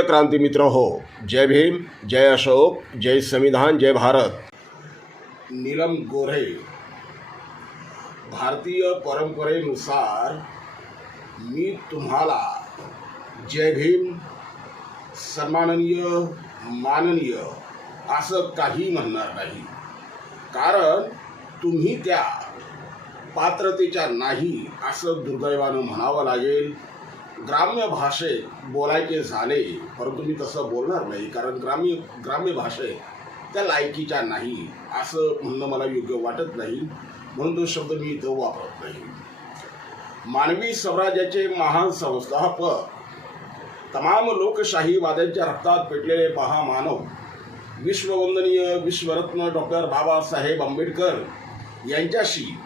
प्रिय क्रांती मित्र हो जय भीम जय अशोक जय संविधान जय भारत. नीलम गोऱ्हे भारतीय परंपरेनुसार मी तुम्हाला जय भीम सन्माननीय माननीय असं काही म्हणणार नाही. कारण तुम्ही त्या पात्रतेच्या नाही असं दुर्दैवानं म्हणावं लागेल. ग्राम्य भाषेत बोलायचे झाले परंतु मी तसं बोलणार नाही कारण ग्राम्य ग्राम्य भाषेत त्या लायकीच्या नाही असं म्हणणं मला योग्य वाटत नाही. म्हणून तो शब्द मी इथं वापरत नाही. मानवी स्वराज्याचे महान संस्थापक तमाम लोकशाहीवाद्यांच्या रक्तात पेटलेले महामानव विश्ववंदनीय विश्वरत्न डॉक्टर बाबासाहेब आंबेडकर यांच्याशी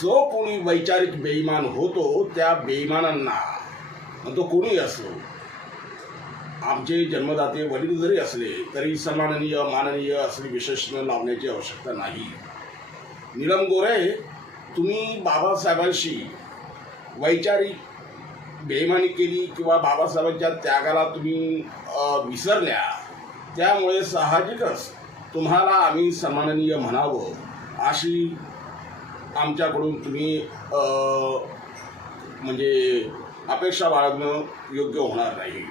जो कोणी वैचारिक बेईमान होतो त्या बेईमानांना मग तो कोणी असो आमचे जन्मदाते वडील जरी असले तरी सन्माननीय माननीय असली विशेषण लावण्याची आवश्यकता नाही. नीलम गोरे तुम्ही बाबासाहेबांशी वैचारिक बेमानी केली किंवा बाबासाहेबांच्या त्यागाला तुम्ही विसरल्या त्यामुळे साहजिकच तुम्हाला आम्ही सन्माननीय म्हणावं अशी आमच्याकडून तुम्ही म्हणजे अपेक्षा बाळगणं योग्य होणार नाही.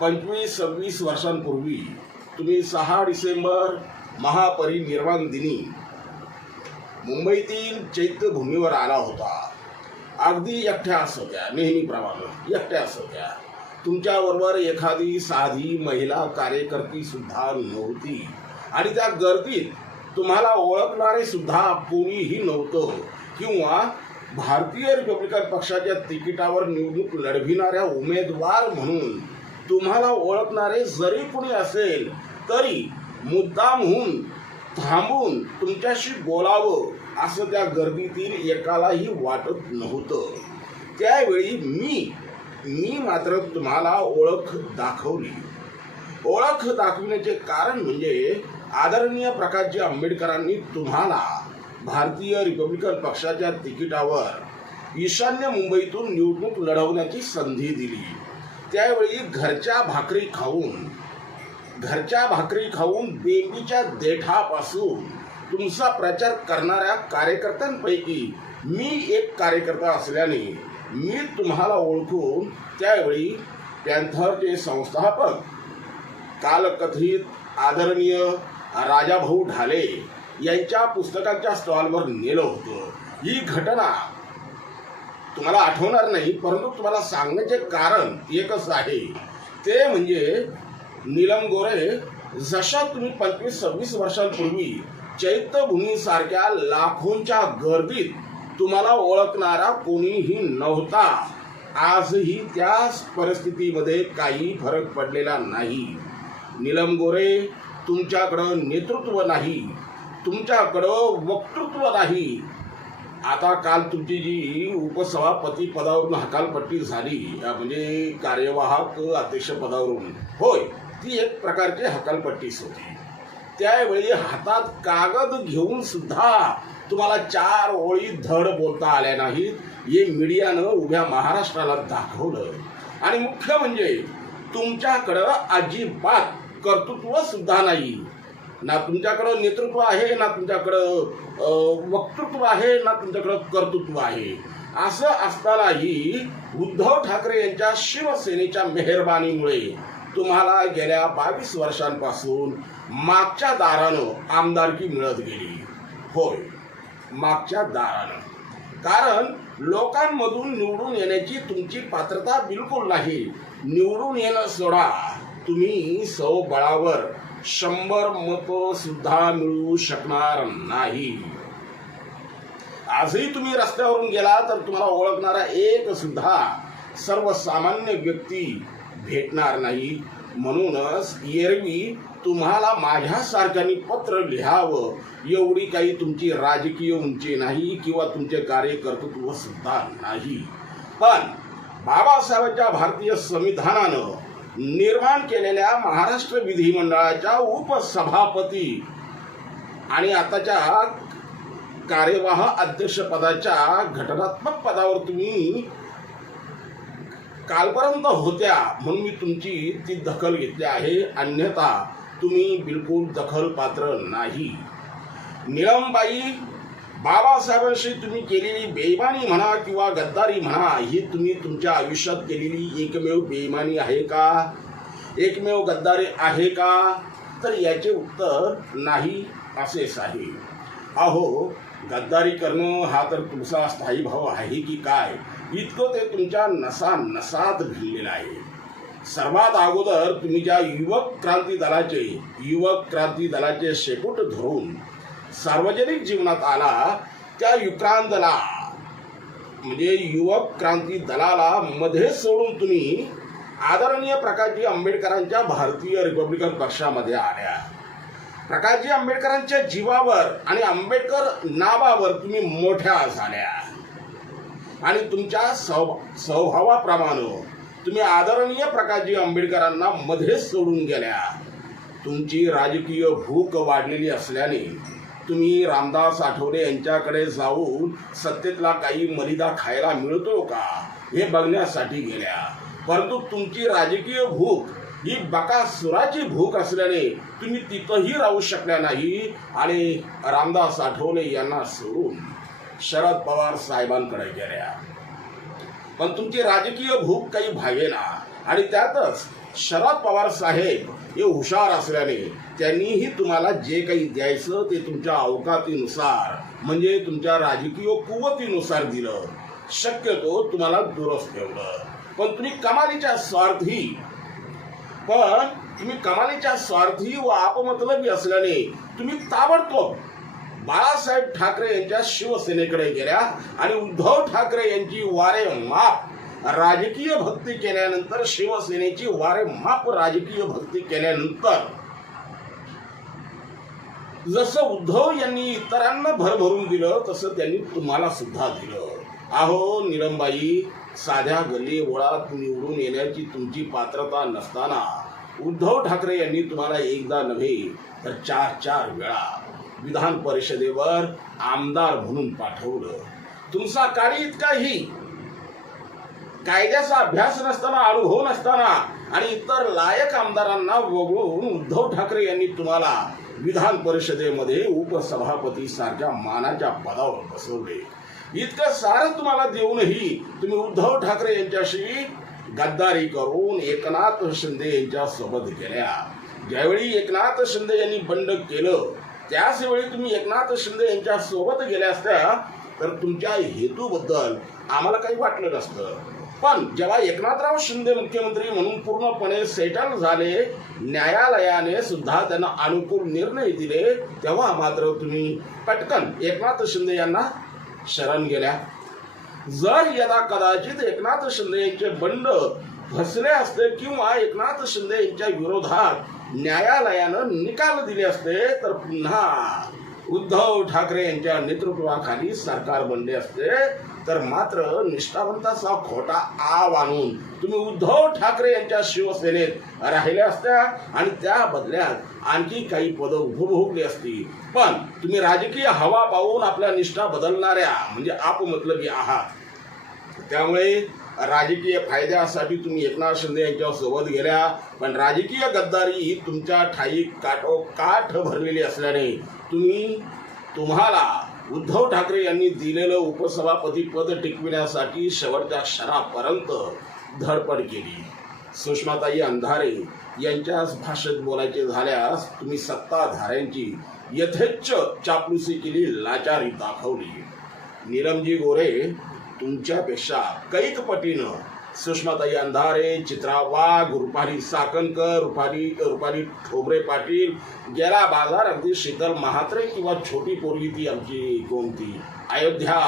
पंचवीस सव्वीस वर्षांपूर्वी तुम्ही सहा डिसेंबर महापरिनिर्वाण दिनी मुंबईतील चैत्यभूमीवर आला होता. अगदी एकट्या होत्या नेहमीप्रमाणे एकट्या होत्या तुमच्याबरोबर एखादी साधी महिला कार्यकर्ती सुद्धा नव्हती. आणि त्या गर्दीत तुम्हाला ओळखणारे सुद्धा कोणीही नव्हतं. किंवा भारतीय रिपब्लिकन पक्षाच्या तिकिटावर निवडणूक लढविणाऱ्या उमेदवार म्हणून तुम्हाला ओळखणारे जरी कुणी असेल तरी मुद्दामहून थांबून तुमच्याशी बोलावं असं त्या गर्दीतील एकालाही वाटत नव्हतं. त्यावेळी मी मी मात्र तुम्हाला ओळख दाखवली. ओळख दाखविण्याचे कारण म्हणजे आदरणीय प्रकाशजी आंबेडकरांनी तुम्हाला भारतीय रिपब्लिकन पक्षाच्या तिकिटावर ईशान्य मुंबईतून निवडणूक लढवण्याची संधी दिली. त्यावेळी घरच्या भाकरी खाऊन घरच्या भाकरी खाऊन बेंबीच्या देठापासून तुमचा प्रचार करणाऱ्या कार्यकर्त्यांपैकी मी एक कार्यकर्ता असल्याने मी तुम्हाला ओळखून त्यावेळी पॅन्थरचे संस्थापक कालकथित आदरणीय राजाभाऊ ढाले यांच्या पुस्तकांच्या स्टॉलवर नेलं होतं. ही घटना तुम्हाला आठवणार नाही परंतु तुम्हाला सांगण्याचे कारण एकच आहे. ते म्हणजे नीलम गोरे जशा तुम्ही पंचवीस सव्वीस वर्षांपूर्वी चैत्यभूमीसारख्या लाखोंच्या गर्दीत तुम्हाला ओळखणारा कोणीही नव्हता आजही त्याच परिस्थितीमध्ये काही फरक पडलेला नाही. नीलम गोरे तुमच्याकडं नेतृत्व नाही. तुमच्याकडं वक्तृत्व नाही. आता काल तुमची जी उपसभापती पदावरून हकालपट्टी झाली म्हणजे कार्यवाहक अध्यक्ष पदावरून. होय ती एक प्रकारची हकालपट्टीच होती. त्यावेळी हातात कागद घेऊन सुद्धा तुम्हाला चार ओळी धड बोलता आल्या नाहीत हे मीडियानं उभ्या महाराष्ट्राला दाखवलं. आणि मुख्य म्हणजे तुमच्याकडं अजिबात कर्तृत्व सुद्धा नाही. ना तुमच्याकडं नेतृत्व आहे ना तुमच्याकडं वक्तृत्व आहे ना तुमच्याकडं कर्तृत्व आहे. असं असतानाही उद्धव ठाकरे यांच्या शिवसेनेच्या मेहरबानीमुळे तुम्हाला गेल्या बावीस वर्षांपासून मागच्या दारानं आमदारकी मिळत गेली. होय मागच्या दारानं. कारण लोकांमधून निवडून येण्याची तुमची पात्रता बिलकुल नाही. निवडून येणं सोडा तुम्ही सौ बळावर शंभर मतं सुद्धा मिळू शकणार नाही. आजही तुम्ही रस्त्यावरून गेला तर तुम्हाला ओळखणारा एक सुद्धा सर्वसामान्य व्यक्ती भेटणार नाही. म्हणूनच एरवी तुम्हाला माझ्यासारख्यांनी पत्र लिहावं. एवढी काही तुमची राजकीय उंची नाही किंवा तुमचे कार्यकर्तृत्व सुद्धा नाही. पण बाबासाहेबांच्या भारतीय संविधानानं निर्माण केलेल्या महाराष्ट्र विधिमंडळाच्या उपसभापती आणि आताच्या कार्यवाह अध्यक्षपदाच्या घटनात्मक पदावर तुम्ही कालपर्यंत होत्या म्हणून मी तुमची ती दखल घेतली आहे. अन्यथा तुम्ही बिलकुल दखल पात्र नाही. निळमबाई बाबासाहेबांशी तुम्ही केलेली बेईमानी म्हणा किंवा गद्दारी म्हणा ही तुम्ही तुमच्या आयुष्यात केलेली एकमेव बेईमानी आहे का? एकमेव गद्दारी आहे का? तर याचे उत्तर नाही असेच आहे अहो गद्दारी करणं हा तर तुमचा स्थायी भाव आहे की काय? इतकं ते तुमच्या नसा नसात भिनलेलं आहे. सर्वात अगोदर तुम्ही ज्या युवक क्रांती दलाचे युवक क्रांती दलाचे शेपूट धरून सार्वजनिक जीवनात आला त्या युक्रांतला म्हणजे युवक क्रांती दलाला मध्ये सोडून तुम्ही आदरणीय प्रकाशजी आंबेडकरांच्या भारतीय रिपब्लिकन पक्षामध्ये आल्या. प्रकाशजी आंबेडकरांच्या जीवावर आणि आंबेडकर नावावर तुम्ही मोठ्या झाल्या. आणि तुमच्या सौ स्वभावाप्रमाणे तुम्ही आदरणीय प्रकाशजी आंबेडकरांना मध्येच सोडून गेल्या. तुमची राजकीय भूक वाढलेली असल्याने तुम्ही रामदास आठवले यांच्याकडे जाऊन सत्तेतला काही मलिदा खायला मिळतो का? हे बघण्यासाठी गेल्या. परंतु तुमची राजकीय भूक ही बकासुराची भूक असल्याने तुम्ही तिथंही राहू शकल्या नाही आणि रामदास आठवले यांना सोडून शरद पवार साहेबांकडे गेल्या. पण तुमची राजकीय भूक काही भागेना आणि त्यातच शरद पवार साहेब हे हुशार असल्याने त्यांनीही तुम्हाला जे काही द्यायचं ते तुमच्या अवकातीनुसार म्हणजे तुमच्या राजकीय कुवतीनुसार दिलं. शक्यतो तुम्हाला दुरुस्त ठेवलं. पण तुम्ही कमालीच्या स्वार्थी. पण तुम्ही कमालीच्या स्वार्थी व आपमतलबी असल्याने तुम्ही ताबडतोब बाळासाहेब ठाकरे यांच्या शिवसेनेकडे गेल्या आणि उद्धव ठाकरे यांची वारे माप राजकीय भक्ती केल्यानंतर शिवसेनेची वारे माप राजकीय भक्ती केल्यानंतर जसं उद्धव यांनी इतरांना भरभरून दिलं तसं त्यांनी तुम्हाला सुद्धा दिलं. अहो निलमबाई साध्या गल्ली ओळात निवडून येण्याची तुमची पात्रता नसताना उद्धव ठाकरे यांनी तुम्हाला एकदा नव्हे तर चार चार वेळा विधान परिषदेवर आमदार म्हणून पाठवलं. तुमचा काळी इतकाही कायद्याचा अभ्यास नसताना अनुभव नसताना आणि इतर लायक आमदारांना वगळून उद्धव ठाकरे यांनी तुम्हाला विधान परिषदेमध्ये उपसभापती सारख्या मानाच्या पदावर बसवले. इतकं सारं तुम्हाला देऊनही तुम्ही उद्धव ठाकरे यांच्याशी गद्दारी करून एकनाथ शिंदे यांच्या सोबत गेल्या. ज्यावेळी एकनाथ शिंदे यांनी बंड केलं त्याच वेळी तुम्ही एकनाथ शिंदे यांच्या सोबत गेल्या असत्या तर तुमच्या हेतूबद्दल आम्हाला काही वाटलं नसतं. पण जेव्हा एकनाथराव शिंदे मुख्यमंत्री म्हणून पूर्णपणे सेटल झाले न्यायालयाने सुद्धा त्यांना अनुकूल निर्णय दिले तेव्हा मात्र तुम्ही पटकन एकनाथ शिंदे यांना शरण गेल्या. जर यदा कदाचित एकनाथ शिंदे यांचे बंड फसले असते किंवा एकनाथ शिंदे यांच्या विरोधात न्यायालयानं निकाल दिले असते तर पुन्हा उद्धव ठाकरे यांच्या नेतृत्वाखाली सरकार बनले असते. तर मात्र निष्ठावंताचा खोटा आव आणून तुम्ही उद्धव ठाकरे यांच्या शिवसेनेत राहिल्या असत्या आणि त्या बदल्यात आणखी काही पदं उपभोगली असती पण तुम्ही राजकीय हवा पाहून आपल्या निष्ठा बदलणाऱ्या म्हणजे आपमतलबी आहात. त्यामुळे राजकीय फायद्यासाठी तुम्ही एकनाथ शिंदे यांच्यावर सोबत गेल्या पण राजकीय गद्दारी ही तुमच्या ठाई काठोकाठ भरलेली असल्याने तुम्ही तुम्हाला उद्धव ठाकरे यांनी दिलेलं उपसभापती पद टिकविण्यासाठी शेवटच्या क्षणापर्यंत धडपड केली. सुषमाताई अंधारे यांच्याच भाषेत बोलायचे झाल्यास तुम्ही सत्ताधाऱ्यांची यथेच्छ चापलुसी केली लाचारी दाखवली. निरमजी गोरे तुमच्यापेक्षा कैक पटीनं सुषमाताई अंधारे चित्रा वाघ रुपाली साकणकर रुपाली रुपाली ठोबरे पाटील गेला बाजार अगदी शीतल महात्रे किंवा छोटी पोरगी ती आमची कोणती? अयोध्या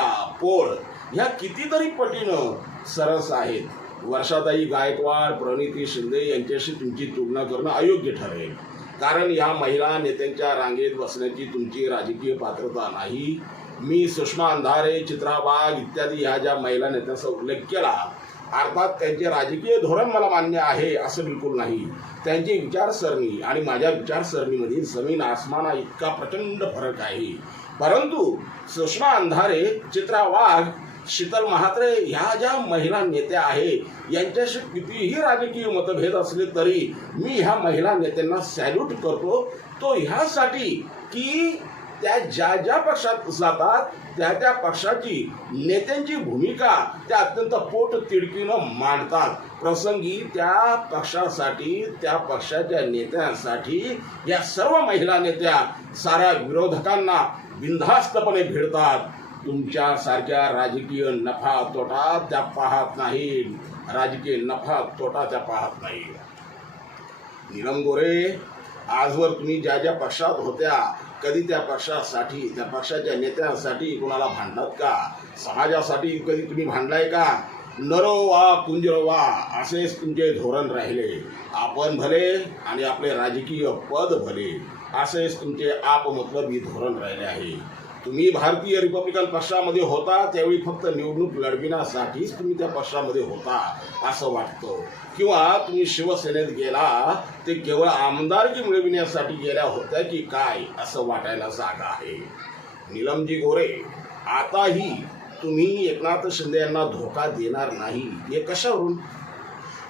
पोळ. ह्या कितीतरी पटीनं सरस आहेत. वर्षाताई गायकवाड प्रणिती शिंदे यांच्याशी तुमची तुलना करणं अयोग्य ठरेल. कारण या महिला नेत्यांच्या रांगेत बसण्याची तुमची राजकीय पात्रता नाही. मी सुषमा अंधारे चित्रा वाघ इत्यादी ह्या ज्या महिला नेत्यांचा उल्लेख केला अर्थात त्यांचे राजकीय धोरण मला मान्य आहे असं बिलकुल नाही. त्यांची विचारसरणी आणि माझ्या विचारसरणीमधील जमीन आसमाना इतका प्रचंड फरक आहे. परंतु सुषमा अंधारे चित्रा वाघ शीतल म्हात्रे ह्या ज्या महिला नेत्या आहे यांच्याशी कितीही राजकीय मतभेद असले तरी मी ह्या महिला नेत्यांना सॅल्यूट करतो. तो ह्यासाठी की त्या ज्या ज्या पक्षात जातात त्या त्या पक्षाची नेत्यांची भूमिका त्या अत्यंत पोट तिडकीनं मांडतात. प्रसंगी त्या पक्षासाठी त्या पक्षाच्या नेत्यांसाठी या सर्व महिला नेत्या साऱ्या विरोधकांना बिनधास्तपणे भिडतात. तुमच्यासारख्या राजकीय नफा तोटा त्या पाहत नाहीत राजकीय नफा तोटा त्या पाहत नाही. नीलम गोरे आजवर तुम्ही ज्या ज्या पक्षात होत्या कधी त्या पक्षासाठी त्या पक्षाच्या नेत्यांसाठी कुणाला भांडलात का? समाजासाठी कधी तुम्ही भांडलाय का? नरो वा कुंजरो वा असेच तुमचे धोरण राहिले. आपण भले आणि आपले राजकीय पद भले असेच तुमचे आपमतलबी धोरण राहिले आहे. तुम्ही भारतीय रिपब्लिकन पक्षामध्ये होता त्यावेळी फक्त निवडणूक लढविण्यासाठीच तुम्ही त्या पक्षामध्ये होता असं वाटतं. किंवा तुम्ही शिवसेनेत गेला ते केवळ आमदारकी मिळविण्यासाठी गेल्या होत्या की काय असं वाटायला जागा आहे. नीलमजी गोरे आताही तुम्ही एकनाथ शिंदे यांना धोका देणार नाही हे कशावरून?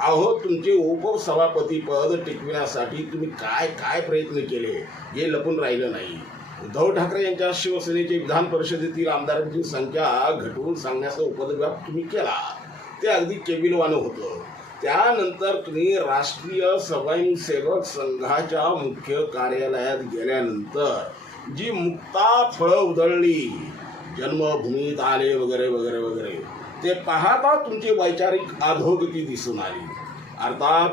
अहो तुमचे उपसभापती पद टिकविण्यासाठी तुम्ही काय काय प्रयत्न केले हे लपून राहिलं नाही. उद्धव ठाकरे यांच्या शिवसेनेचे विधान परिषदेतील आमदारांची संख्या घटवून सांगण्याचा उपद्व्याप तुम्ही केला. ते अगदी केबिलवानं होतं. त्यानंतर तुम्ही राष्ट्रीय स्वयंसेवक संघाच्या मुख्य कार्यालयात गेल्यानंतर जी मुक्ता फळं उधळली जन्मभूमीत आले वगैरे वगैरे वगैरे ते पाहता तुमची वैचारिक अधोगती दिसून आली. अर्थात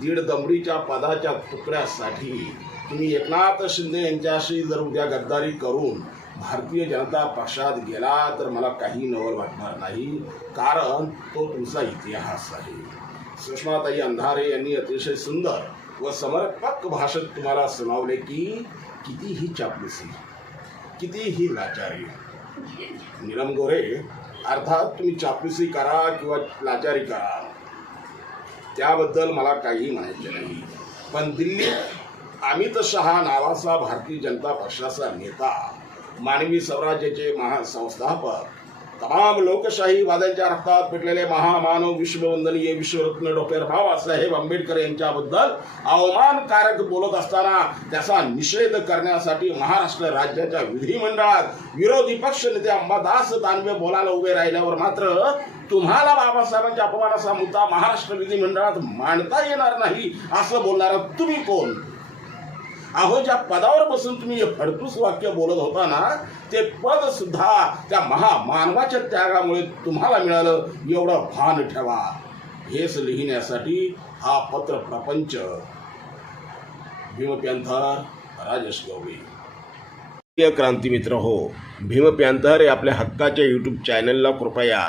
दीड दमडीच्या पदाच्या तुकड्यासाठी तुम्ही एकनाथ शिंदे यांच्याशी जर उद्या गद्दारी करून भारतीय जनता पक्षात गेला तर मला काही नवल वाटणार नाही कारण तो तुमचा इतिहास आहे. सुषमाताई अंधारे यांनी अतिशय सुंदर व समर्पक भाषेत तुम्हाला सुनावले की कितीही चापलुसी कितीही लाचारी. नीलम गोरे अर्थात तुम्ही चापलुसी करा किंवा लाचारी करा त्याबद्दल मला काही म्हणायचे नाही. पण दिल्लीत अमित शहा नावाचा भारतीय जनता पक्षाचा नेता मानवी स्वराज्याचे महासंस्थापक तमाम लोकशाहीवाद्यांच्या रक्तात पेटलेले महामानव विश्ववंदनीय विश्वरत्न डॉक्टर बाबासाहेब आंबेडकर यांच्याबद्दल अवमानकारक बोलत असताना त्याचा निषेध करण्यासाठी महाराष्ट्र राज्याच्या विधिमंडळात विरोधी पक्ष नेते अंबादास दानवे बोलायला उभे राहिल्यावर मात्र तुम्हाला बाबासाहेबांच्या अपमानाचा मुद्दा महाराष्ट्र विधिमंडळात मांडता येणार नाही असं बोलणारा तुम्ही कोण? अहो ज्या पदावर बसून तुम्ही हे फडतूस वाक्य बोलत होता ना ते पद सुद्धा त्या महामानवाच्या त्यागामुळे तुम्हाला मिळालं. एवढं भान ठेवा. हेच लिहिण्यासाठी हा पत्र प्रपंच. भीमप्यांथर राजेश गवळी. प्रिय क्रांती मित्र हो भीम पॅन्थर हे आपल्या हक्काच्या यूट्यूब चॅनलला कृपया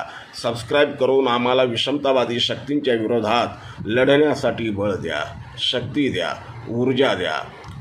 सबस्क्राईब करून आम्हाला विषमतावादी शक्तींच्या विरोधात लढण्यासाठी बळ द्या शक्ती द्या ऊर्जा द्या.